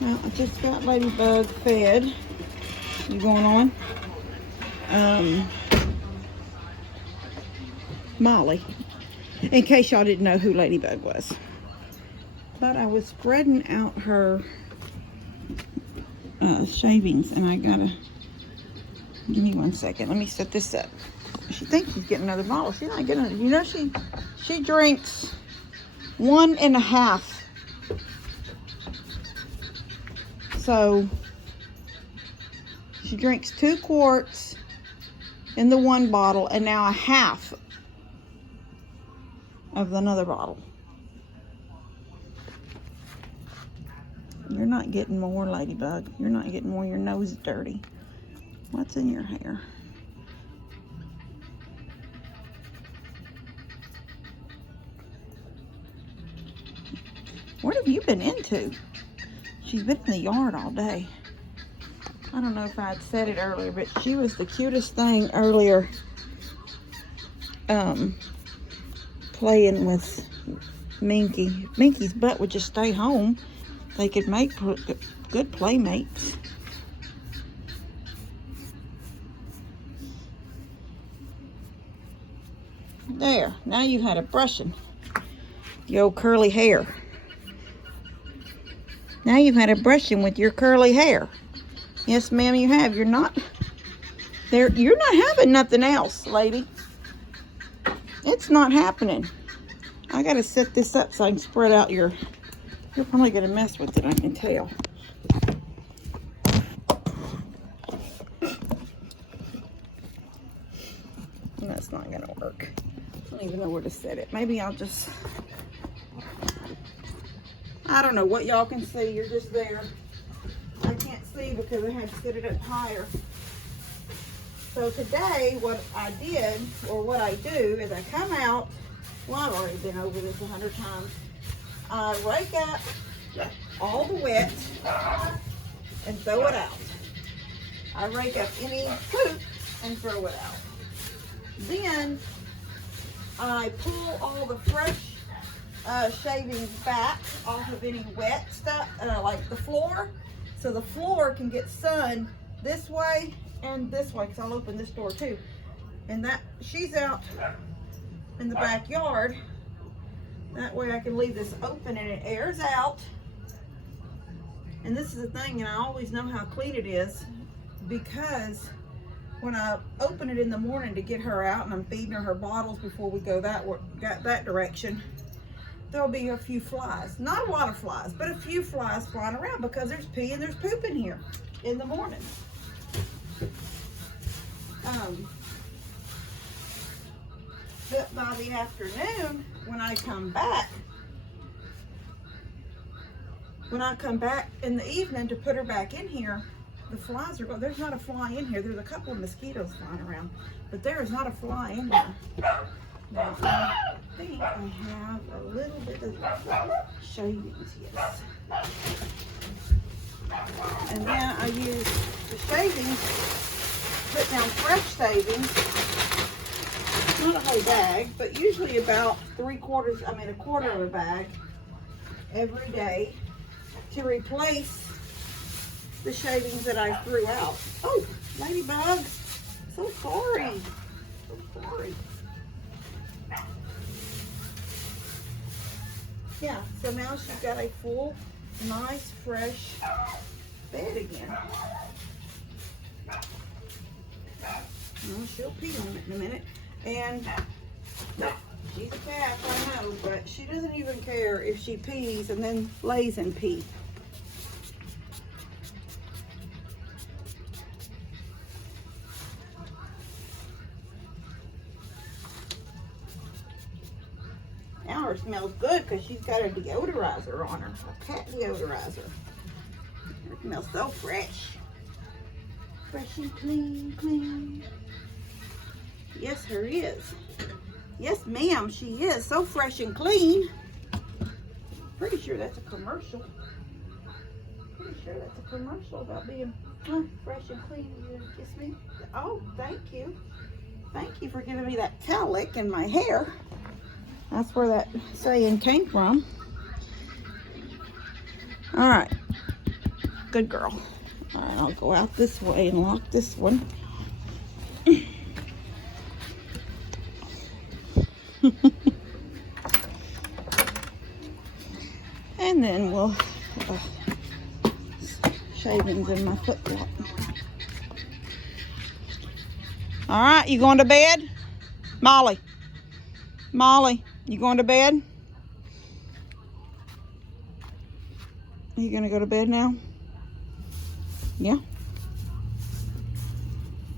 Well, I just got Ladybug fed. You going on? Molly. In case y'all didn't know who Ladybug was. But I was spreading out her shavings, and I gotta, give me 1 second. Let me set this up. She thinks she's getting another bottle. She's not getting it. You know, she drinks 1.5. So she drinks 2 quarts in the one bottle, and now a half of another bottle. You're not getting more, Ladybug. You're not getting more. Your nose is dirty. What's in your hair? What have you been into? She's been in the yard all day. I don't know if I'd said it earlier, but she was the cutest thing earlier. Playing with Minky. Minky's butt would just stay home. They could make good playmates. There, now you had a brushing. Your old curly hair. Now you've had a brushing with your curly hair. Yes, ma'am, you have. You're not having nothing else, lady. It's not happening. I gotta set this up so I can spread out your... You're probably gonna mess with it, I can tell. That's not gonna work. I don't even know where to set it. Maybe I'll just... I don't know what y'all can see. You're just there. I can't see because I had to set it up higher. So today, what I did, or what I do, is I come out. Well, I've already been over this 100 times. I rake up all the wet and throw it out. I rake up any poop and throw it out. Then I pull all the fresh shavings back off of any wet stuff, like the floor, so the floor can get sun this way and this way, because I'll open this door too. And that she's out in the backyard. That way I can leave this open and it airs out. And this is the thing, and I always know how clean it is, because when I open it in the morning to get her out and I'm feeding her bottles before we go that direction, there'll be a few flies. Not a lot of flies, but a few flies flying around because there's pee and there's poop in here in the morning. But by the afternoon, when I come back in the evening to put her back in here, the flies are gone. There's not a fly in here. There's a couple of mosquitoes flying around, but there is not a fly in here. Now, I think I have a little bit of shavings, yes. And then I use the shavings, put down fresh shavings, not a whole bag, but usually about a quarter of a bag every day to replace the shavings that I threw out. Oh, Ladybug, so sorry, so sorry. Yeah, so now she's got a full, nice, fresh bed again. Well, she'll pee on it in a minute. And she's a cat, I know, but she doesn't even care if she pees and then lays in pee. Now her smells good because she's got a deodorizer on her, a cat deodorizer. Her smells so fresh. Fresh and clean, clean. Yes, her is. Yes, ma'am, she is. So fresh and clean. Pretty sure that's a commercial. Pretty sure that's a commercial about being fresh and clean. You kiss me? Oh, thank you. Thank you for giving me that tail lick in my hair. That's where that saying came from. All right. Good girl. All right, I'll go out this way and lock this one. And then we'll shavings in my foot lock. All right, you going to bed? Molly, you going to bed? Are you gonna go to bed now? Yeah?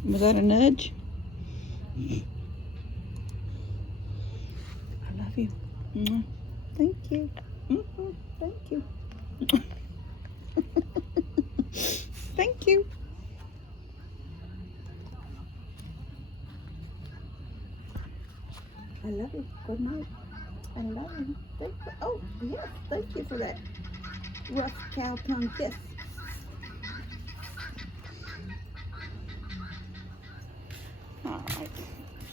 Was that a nudge? I love you. Thank you. Thank you. Thank you. I love you. Good night. I love you. Thank you. Oh, yes. Thank you for that rough cow tongue kiss. All right.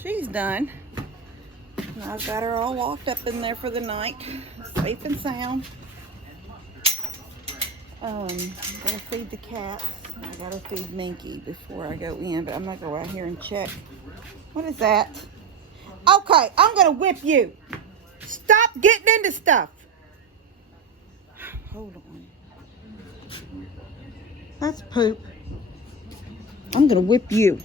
She's done. I've got her all locked up in there for the night, safe and sound. Gotta feed the cats. I gotta feed Minky before I go in, but I'm gonna go out here and check. What is that? Okay, I'm gonna whip you. Stop getting into stuff. Hold on. That's poop. I'm gonna whip you.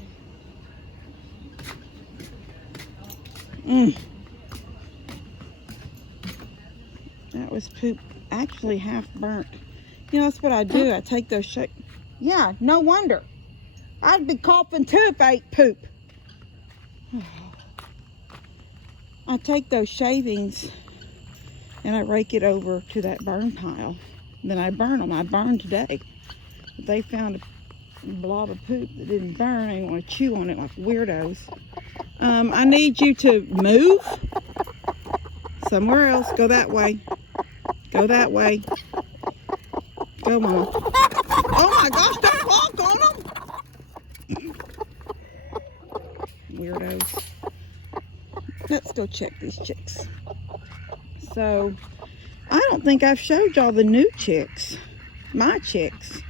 That was poop. Actually half burnt. You know, that's what I do. I take those yeah, no wonder. I'd be coughing too if I ate poop. I take those shavings and I rake it over to that burn pile. Then I burn them. I burned today. But they found a blob of poop that didn't burn. They want to chew on it like weirdos. I need you to move somewhere else. Go that way. Go that way. Go, Mama. Oh my gosh, don't walk on them. Weirdos. Let's go check these chicks. So, I don't think I've showed y'all the new chicks. My chicks.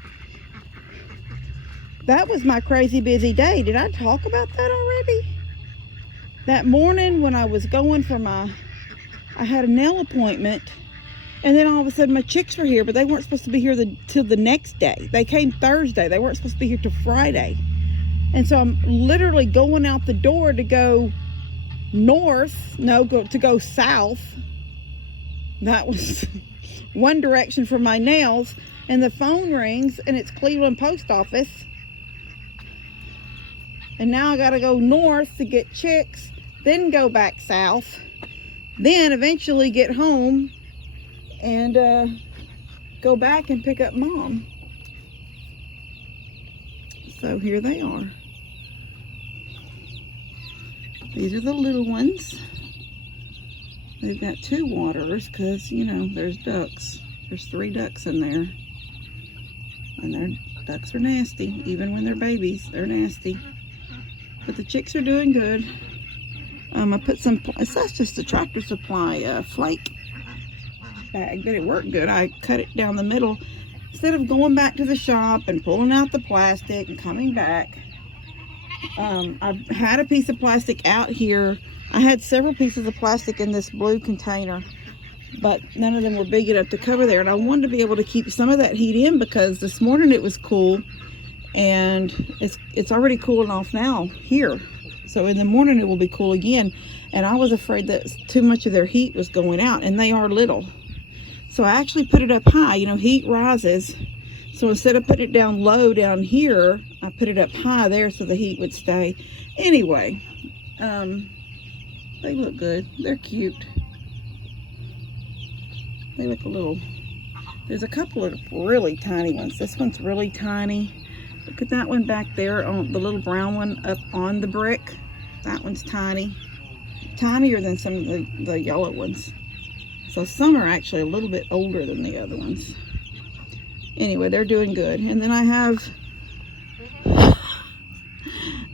That was my crazy busy day. Did I talk about that already? That morning when I was going for I had a nail appointment, and then all of a sudden my chicks were here, but they weren't supposed to be here till the next day. They came Thursday. They weren't supposed to be here till Friday. And so I'm literally going out the door to go north, to go south. That was one direction for my nails, and the phone rings, and it's Cleveland Post Office. And now I gotta go north to get chicks, then go back south, then eventually get home and go back and pick up Mom. So here they are. These are the little ones. They've got 2 waterers because, you know, there's ducks. There's 3 ducks in there. And their ducks are nasty. Even when they're babies, they're nasty. But the chicks are doing good. I put some, that's just a Tractor Supply flake bag, but it worked good. I cut it down the middle. Instead of going back to the shop and pulling out the plastic and coming back, I had a piece of plastic out here. I had several pieces of plastic in this blue container, but none of them were big enough to cover there. And I wanted to be able to keep some of that heat in because this morning it was cool, and it's already cooling off now here. So in the morning it will be cool again. And I was afraid that too much of their heat was going out, and they are little. So I actually put it up high. You know, heat rises. So instead of putting it down low down here, I put it up high there so the heat would stay. Anyway, they look good. They're cute. They look a little, there's a couple of really tiny ones. This one's really tiny. Look at that one back there, on the little brown one up on the brick. That one's tiny. Tinier than some of the yellow ones. So some are actually a little bit older than the other ones. Anyway, they're doing good. And then I have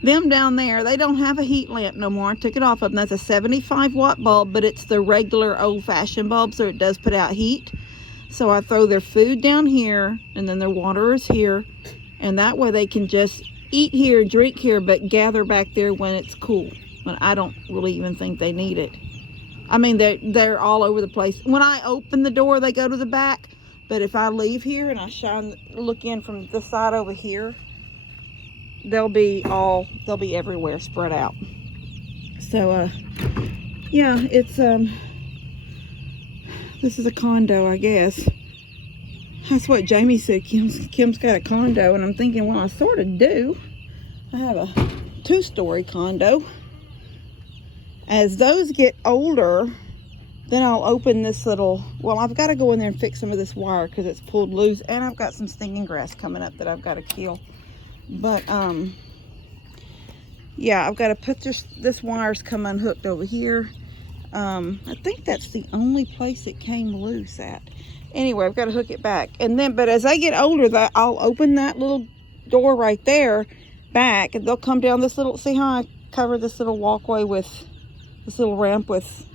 them down there. They don't have a heat lamp no more. I took it off of them. That's a 75 watt bulb, but it's the regular old-fashioned bulb, so it does put out heat. So I throw their food down here, and then their water is here, and that way they can just eat here, drink here, but gather back there when it's cool. When I don't really even think they need it. I mean, they're all over the place. When I open the door, they go to the back. But if I leave here and I look in from this side over here, they'll be everywhere, spread out. So, yeah, it's, this is a condo, I guess. That's what Jamie said. Kim's got a condo, and I'm thinking, well, I sort of do. I have a 2-story condo. As those get older, then I'll open this little, well, I've got to go in there and fix some of this wire because it's pulled loose, and I've got some stinking grass coming up that I've got to kill. But, yeah, I've got to put this wire's come unhooked over here. I think that's the only place it came loose at. Anyway, I've got to hook it back. And then, but as they get older, I'll open that little door right there back, and they'll come down this little, see how I cover this little walkway with, this little ramp with,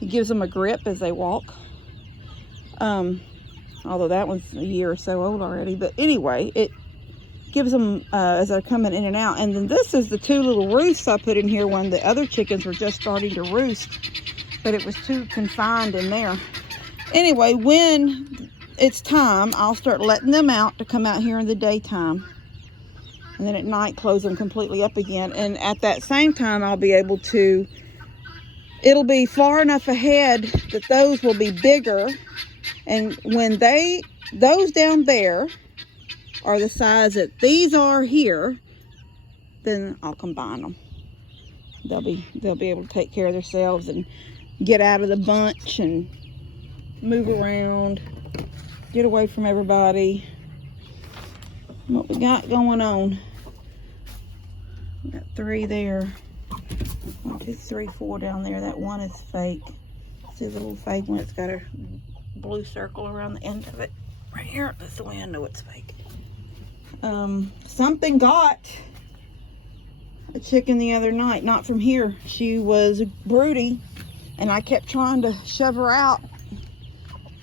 it gives them a grip as they walk. Although that one's a year or so old already. But anyway, it gives them, as they're coming in and out. And then this is the 2 little roosts I put in here when the other chickens were just starting to roost. But it was too confined in there. Anyway, when it's time, I'll start letting them out to come out here in the daytime. And then at night, close them completely up again. And at that same time, I'll be able to, it'll be far enough ahead that those will be bigger. And when those down there are the size that these are here, then I'll combine them. They'll be able to take care of themselves and get out of the bunch and move around, get away from everybody. What we got going on? We got 3 there. 1, 2, 3, 4 down there. That one is fake. See the little fake one? It's got a blue circle around the end of it. Right here. That's the way I know it's fake. Something got a chicken the other night. Not from here. She was broody, and I kept trying to shove her out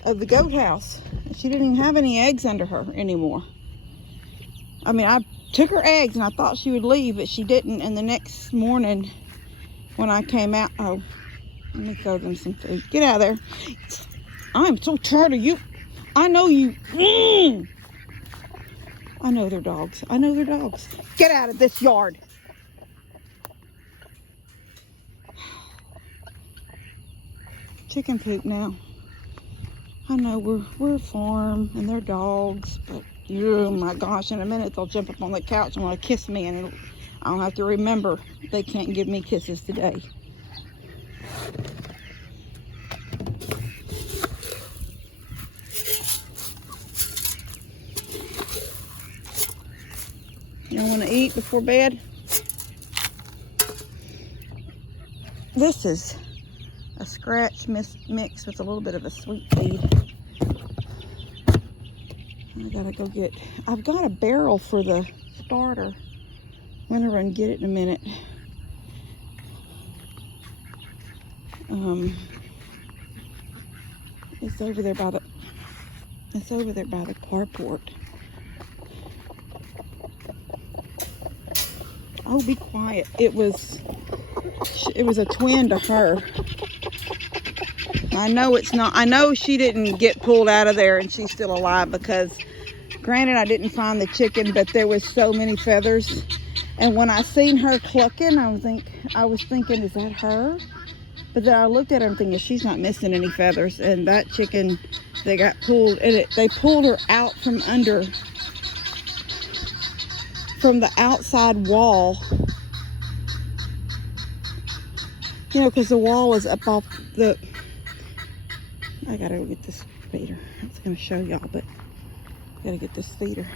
of the goat house. She didn't even have any eggs under her anymore. I mean, I took her eggs and I thought she would leave, but she didn't. And the next morning when I came out, oh, let me throw them some food. Get out of there. I'm so tired of you. I know you. I know they're dogs. I know they're dogs. Get out of this yard. Chicken poop now. I know we're a farm and they're dogs, but oh my gosh, in a minute they'll jump up on the couch and want to kiss me, and I'll have to remember they can't give me kisses today. Y'all want to eat before bed? This is a scratch mixed with a little bit of a sweet feed. I gotta go get, I've got a barrel for the starter. I'm gonna run get it in a minute. It's over there by the carport. Oh, be quiet. It was a twin to her. I know it's not. I know she didn't get pulled out of there and she's still alive, because granted I didn't find the chicken, but there was so many feathers. And when I seen her clucking, I was thinking, is that her? But then I looked at her and thinking, she's not missing any feathers. And that chicken, they got pulled, and they pulled her out from the outside wall. You know, because the wall is up off the, I gotta go get this feeder. I was gonna show y'all, but I gotta get this feeder.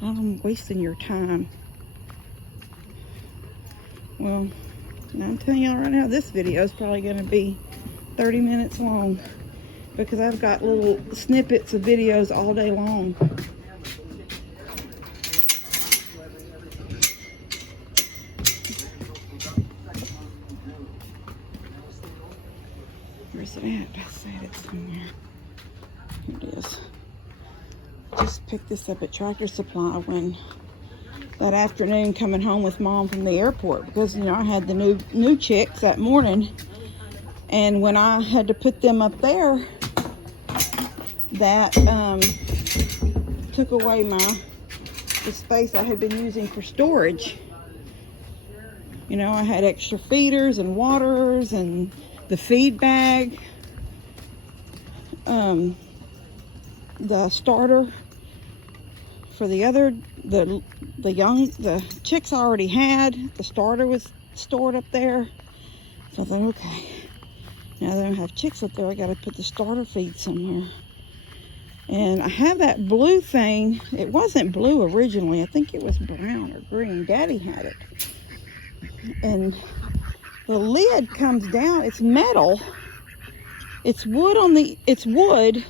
I'm wasting your time. Well, I'm telling y'all right now, this video is probably gonna be 30 minutes long, because I've got little snippets of videos all day long. Where's it at? I said it somewhere. Here it is. Just picked this up at Tractor Supply when that afternoon coming home with Mom from the airport, because you know I had the new chicks that morning, and when I had to put them up there, that took away the space I had been using for storage. You know, I had extra feeders and waterers and the feed bag, the starter for the chicks I already had. The starter was stored up there. So I thought, okay, now that I don't have chicks up there, I gotta put the starter feed somewhere. And I have that blue thing. It wasn't blue originally. I think it was brown or green. Daddy had it. And the lid comes down. It's metal. It's wood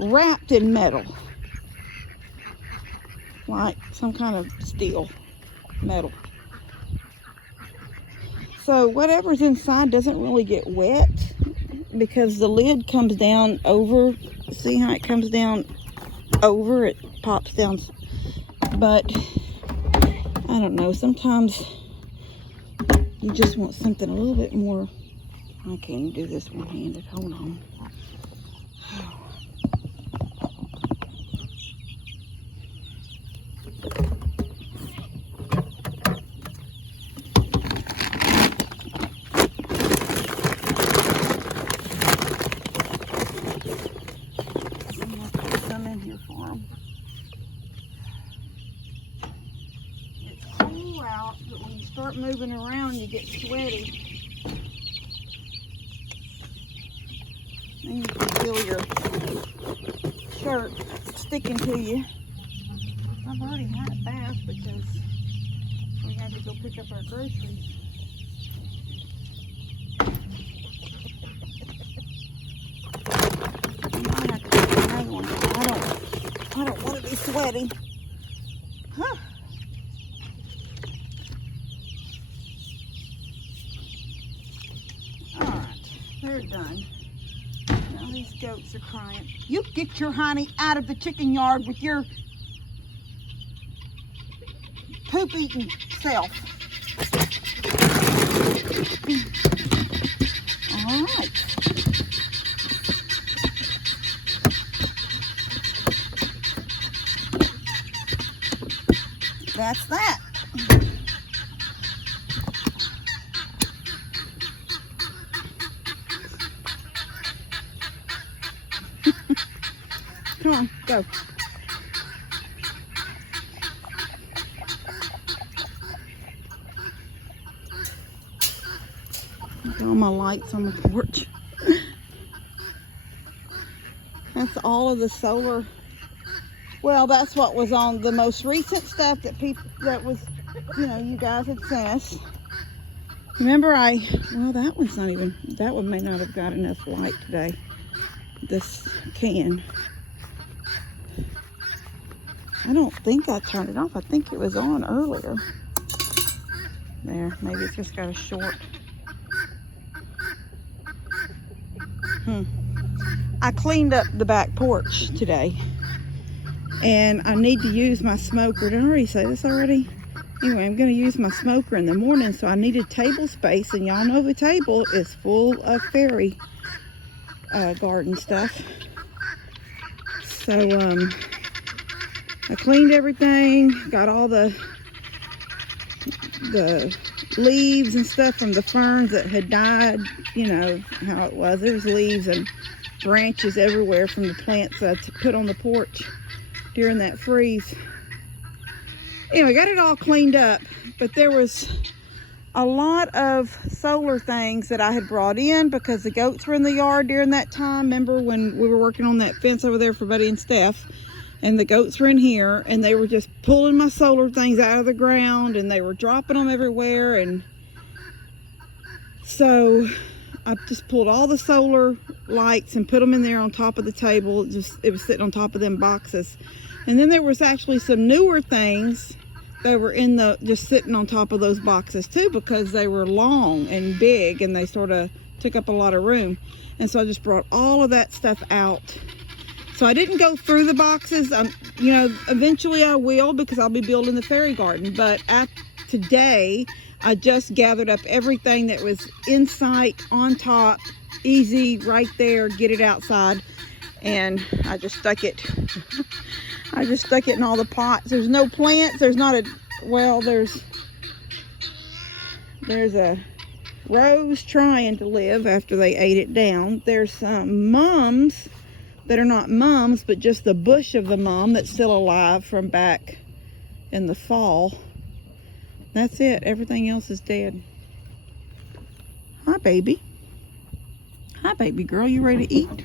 wrapped in metal. Like some kind of steel metal. So whatever's inside doesn't really get wet because the lid comes down over. See how it comes down over? It pops down. But I don't know. Sometimes you just want something a little bit more. I can't even do this one-handed. Hold on. But when you start moving around, you get sweaty. And you can feel your shirt sticking to you. I've already had a bath because we had to go pick up our groceries. I might have to take another one. I don't want to be sweaty. Huh. They're done. Now these goats are crying. You get your honey out of the chicken yard with your poop eating self. All right. That's that. Come on, go. Look at all my lights on the porch. That's all of the solar. Well, that's what was on the most recent stuff that was, you know, you guys had sent us. Remember well, that one may not have got enough light today. This can. I don't think I turned it off. I think it was on earlier. There, maybe it's just got a short. I cleaned up the back porch today. And I need to use my smoker. Did I already say this already? Anyway, I'm going to use my smoker in the morning, so I needed table space. And y'all know the table is full of fairy garden stuff. So, I cleaned everything, got all the leaves and stuff from the ferns that had died. You know how it was. There was leaves and branches everywhere from the plants I put on the porch during that freeze. Anyway, got it all cleaned up, but there was a lot of solar things that I had brought in because the goats were in the yard during that time. Remember when we were working on that fence over there for Buddy and Steph? And the goats were in here, and they were just pulling my solar things out of the ground, and they were dropping them everywhere. And so I just pulled all the solar lights and put them in there on top of the table. It was sitting on top of them boxes. And then there was actually some newer things that were just sitting on top of those boxes too, because they were long and big, and they sort of took up a lot of room. And so I just brought all of that stuff out So I didn't go through the boxes. You know, eventually I will, because I'll be building the fairy garden. But today, I just gathered up everything that was in sight, on top, easy, right there, get it outside. And I just stuck it. I just stuck it in all the pots. There's no plants. There's not a, well, there's a rose trying to live after they ate it down. There's some mums that are not mums, but just the bush of the mum that's still alive from back in the fall. That's it. Everything else is dead. Hi, baby. Hi, baby girl. You ready to eat?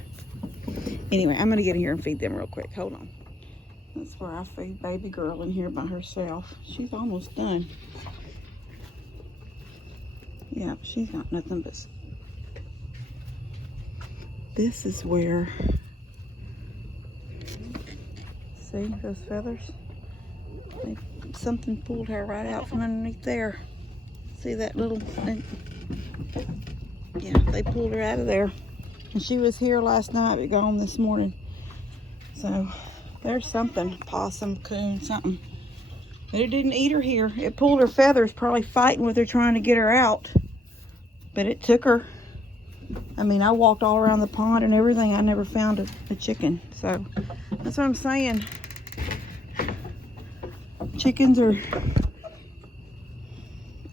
Anyway, I'm going to get in here and feed them real quick. Hold on. That's where I feed baby girl, in here by herself. She's almost done. Yeah, she's got nothing but... This is where... See those feathers? Something pulled her right out from underneath there. See that little thing? Yeah, they pulled her out of there. And she was here last night, but gone this morning. So there's something, possum, coon, something. But it didn't eat her here. It pulled her feathers, probably fighting with her, trying to get her out. But it took her. I mean, I walked all around the pond and everything. I never found a chicken. So that's what I'm saying. Chickens are,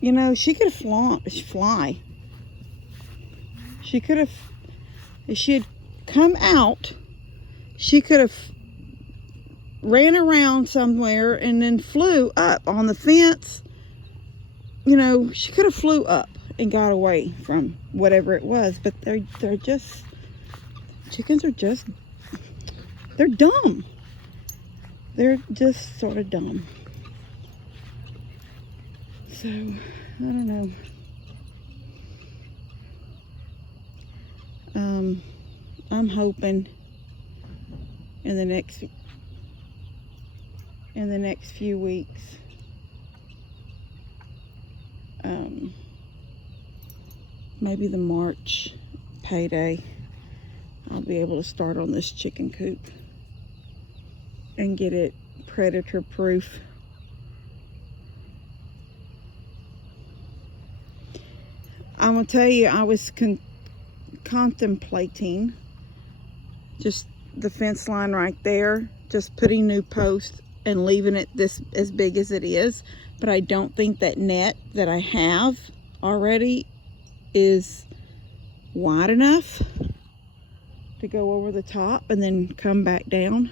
you know, she could fly. She could have, if she had come out, she could have ran around somewhere and then flew up on the fence. You know, she could have flew up and got away from whatever it was. But they're just, chickens are just, they're dumb. They're just sort of dumb. So, I don't know. I'm hoping in the next few weeks, maybe the March payday, I'll be able to start on this chicken coop and get it predator proof. I'm gonna tell you, I was contemplating just the fence line right there, just putting new posts and leaving it this as big as it is. But I don't think that net that I have already is wide enough to go over the top and then come back down.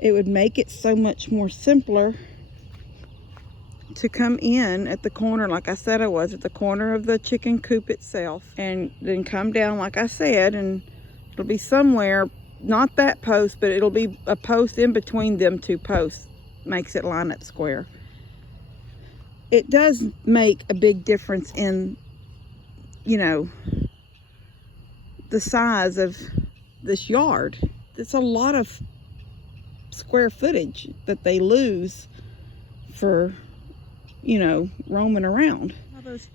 It would make it so much more simpler to come in at the corner, like I said I was, at the corner of the chicken coop itself, and then come down like I said, and it'll be somewhere, not that post, but it'll be a post in between them two posts, makes it line up square. It does make a big difference in, you know, the size of this yard. It's a lot of square footage that they lose for, you know, roaming around.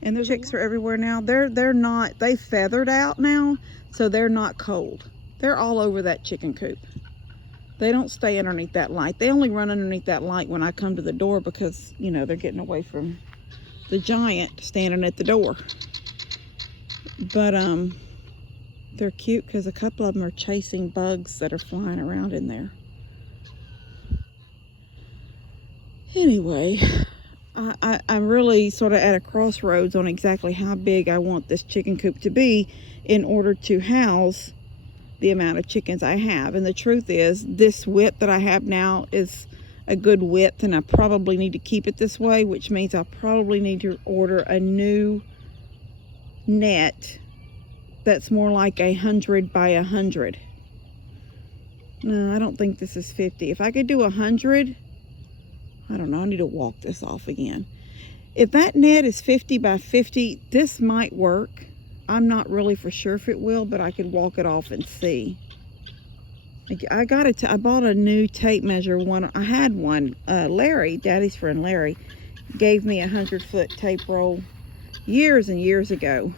And the chicks are everywhere now. They're not, they feathered out now, so they're not cold. They're all over that chicken coop. They don't stay underneath that light. They only run underneath that light when I come to the door, because, you know, they're getting away from the giant standing at the door. But they're cute because a couple of them are chasing bugs that are flying around in there. Anyway, I'm really sort of at a crossroads on exactly how big I want this chicken coop to be in order to house the amount of chickens I have. And the truth is, this width that I have now is a good width, and I probably need to keep it this way, which means I probably need to order a new net that's more like 100 by 100. No, I don't think this is 50. If I could do 100, I don't know, I need to walk this off again. If that net is 50 by 50, this might work. I'm not really for sure if it will, but I could walk it off and see. I bought a new tape measure one. I had one. Larry, Daddy's friend Larry, gave me a 100-foot tape roll years and years ago.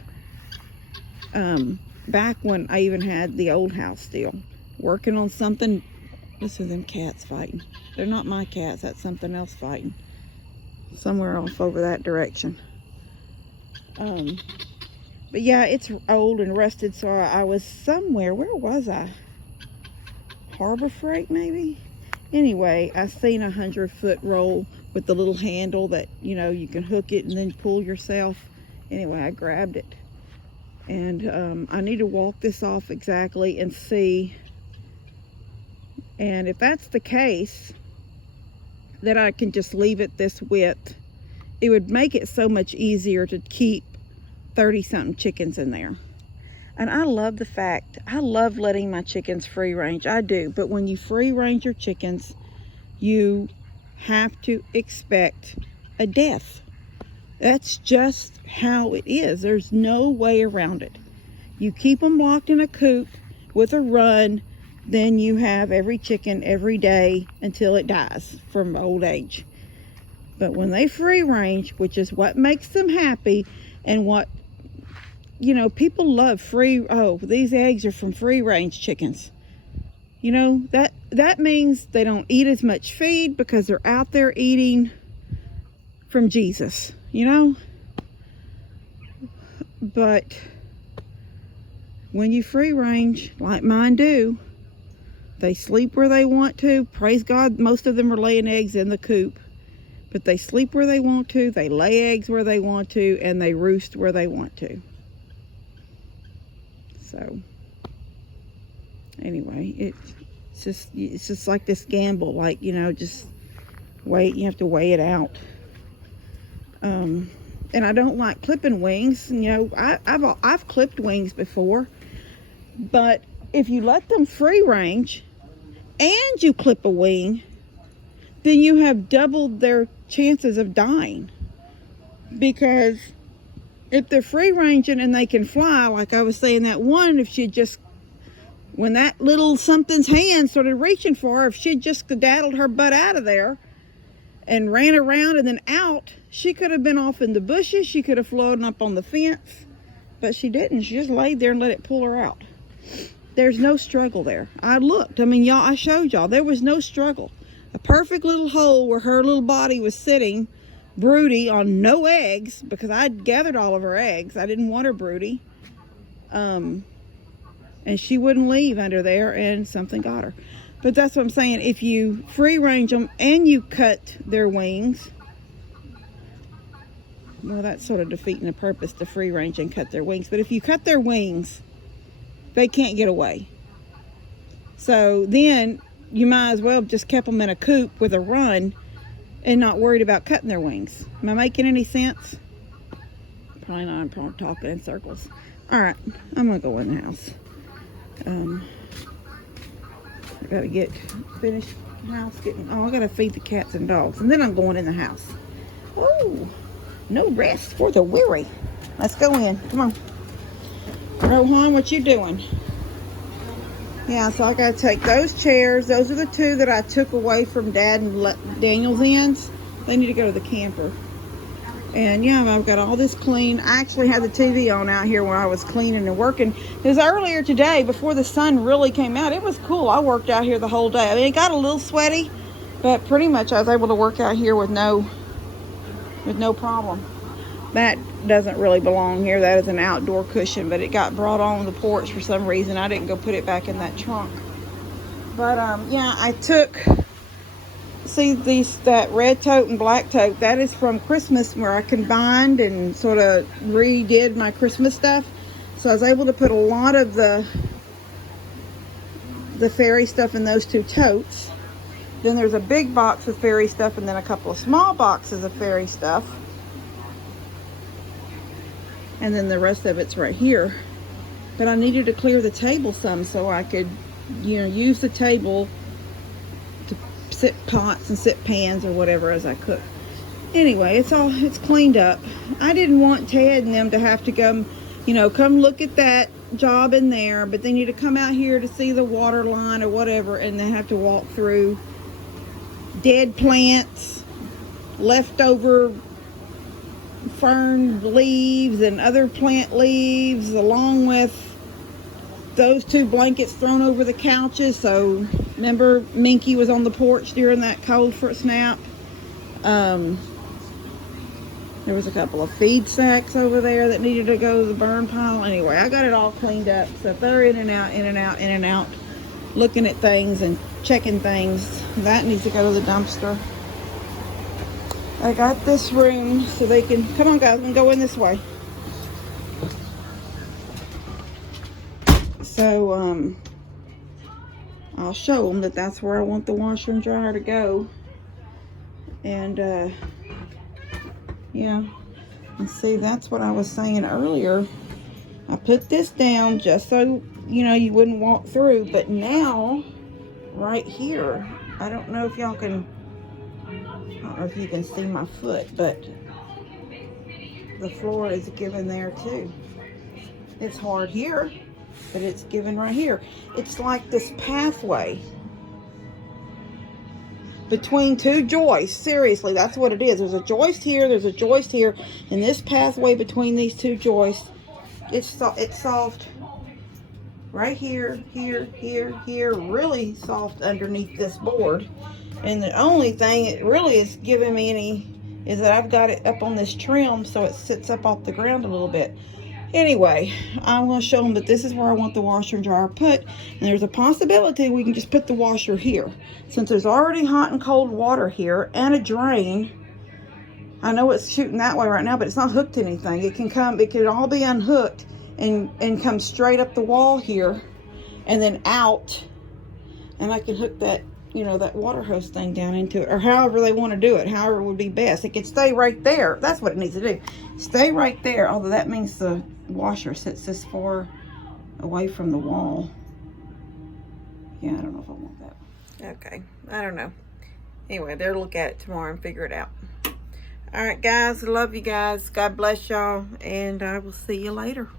Back when I even had the old house still. working on something. Listen to them cats fighting. They're not my cats. That's something else fighting. Somewhere off over that direction. But yeah, it's old and rusted, so I was somewhere. Where was I? Harbor Freight, maybe? Anyway, I seen a 100-foot roll with the little handle that, you know, you can hook it and then pull yourself. Anyway, I grabbed it. And I need to walk this off exactly and see. And if that's the case, that I can just leave it this width, it would make it so much easier to keep 30-something chickens in there. And I love the fact, I love letting my chickens free range. I do. But when you free range your chickens, you have to expect a death. That's just how it is. There's no way around it. You keep them locked in a coop with a run, then you have every chicken every day until it dies from old age. But when they free range, which is what makes them happy, and what, you know, people love these eggs are from free range chickens. You know, that means they don't eat as much feed because they're out there eating from Jesus, you know. But when you free range, like mine do, they sleep where they want to. Praise God, most of them are laying eggs in the coop. But they sleep where they want to, they lay eggs where they want to, and they roost where they want to. So, anyway, it's just like this gamble, like, you know, just wait, you have to weigh it out. And I don't like clipping wings. You know, I've clipped wings before, but if you let them free range and you clip a wing, then you have doubled their chances of dying. Because if they're free ranging and they can fly, like I was saying, that one, if she just, when that little something's hand started reaching for her, if she'd just skedaddled her butt out of there and ran around and then out, she could have been off in the bushes. She could have floated up on the fence, but she didn't. She just laid there and let it pull her out. There's no struggle there. I looked. I mean, y'all, I showed y'all. There was no struggle. A perfect little hole where her little body was sitting, broody, on no eggs, because I'd gathered all of her eggs. I didn't want her broody. And she wouldn't leave under there, and something got her. But that's what I'm saying. If you free range them and you cut their wings, well, that's sort of defeating the purpose to free range and cut their wings. But if you cut their wings, they can't get away. So then you might as well have just kept them in a coop with a run and not worried about cutting their wings. Am I making any sense? Probably not. I'm probably talking in circles. All right, I'm gonna go in the house. I gotta get finished house getting. Oh, I gotta feed the cats and dogs, and then I'm going in the house. Oh, no rest for the weary. Let's go in. Come on, Rohan, what you doing? Yeah, so I gotta take those chairs. Those are the two that I took away from Dad and Daniel's ends. They need to go to the camper. And yeah, I've got all this clean. I actually had the TV on out here when I was cleaning and working. Because earlier today, before the sun really came out, it was cool. I worked out here the whole day. I mean, it got a little sweaty, but pretty much I was able to work out here with no problem. That doesn't really belong here. That is an outdoor cushion, but it got brought on the porch for some reason. I didn't go put it back in that trunk. But yeah, I took, see that red tote and black tote, that is from Christmas, where I combined and sort of redid my Christmas stuff. So I was able to put a lot of the fairy stuff in those two totes. Then there's a big box of fairy stuff and then a couple of small boxes of fairy stuff. And then the rest of it's right here. But I needed to clear the table some so I could, you know, use the table to sit pots and sit pans or whatever as I cook. Anyway, it's cleaned up. I didn't want Ted and them to have to come, you know, come look at that job in there, but they need to come out here to see the water line or whatever, and they have to walk through dead plants, leftover fern leaves and other plant leaves, along with those two blankets thrown over the couches. So remember Minky was on the porch during that cold snap. There was a couple of feed sacks over there that needed to go to the burn pile. Anyway, I got it all cleaned up. So if they're in and out, in and out, in and out, looking at things and checking things, that needs to go to the dumpster. I got this room so they can, come on guys, we can go in this way. So, I'll show them that that's where I want the washer and dryer to go. And, yeah, and see, that's what I was saying earlier. I put this down just so, you know, you wouldn't walk through. But now, right here, I don't know if y'all can, I don't know if you can see my foot, but the floor is given there too. It's hard here, but it's given right here. It's like this pathway between two joists. Seriously, that's what it is. There's a joist here, there's a joist here, and this pathway between these two joists, it's soft right here, here, here, here, really soft underneath this board. And the only thing it really is giving me any is that I've got it up on this trim so it sits up off the ground a little bit. Anyway, I'm going to show them that this is where I want the washer and dryer put. And there's a possibility we can just put the washer here. Since there's already hot and cold water here and a drain. I know it's shooting that way right now, but it's not hooked to anything. It can all be unhooked and come straight up the wall here and then out. And I can hook that, you know, that water hose thing down into it, or however they want to do it, however would be best. It could stay right there. That's what it needs to do. Stay right there, although that means the washer sits this far away from the wall. Yeah, I don't know if I want that. Okay, I don't know. Anyway, they'll look at it tomorrow and figure it out. All right, guys, I love you guys. God bless y'all, and I will see you later.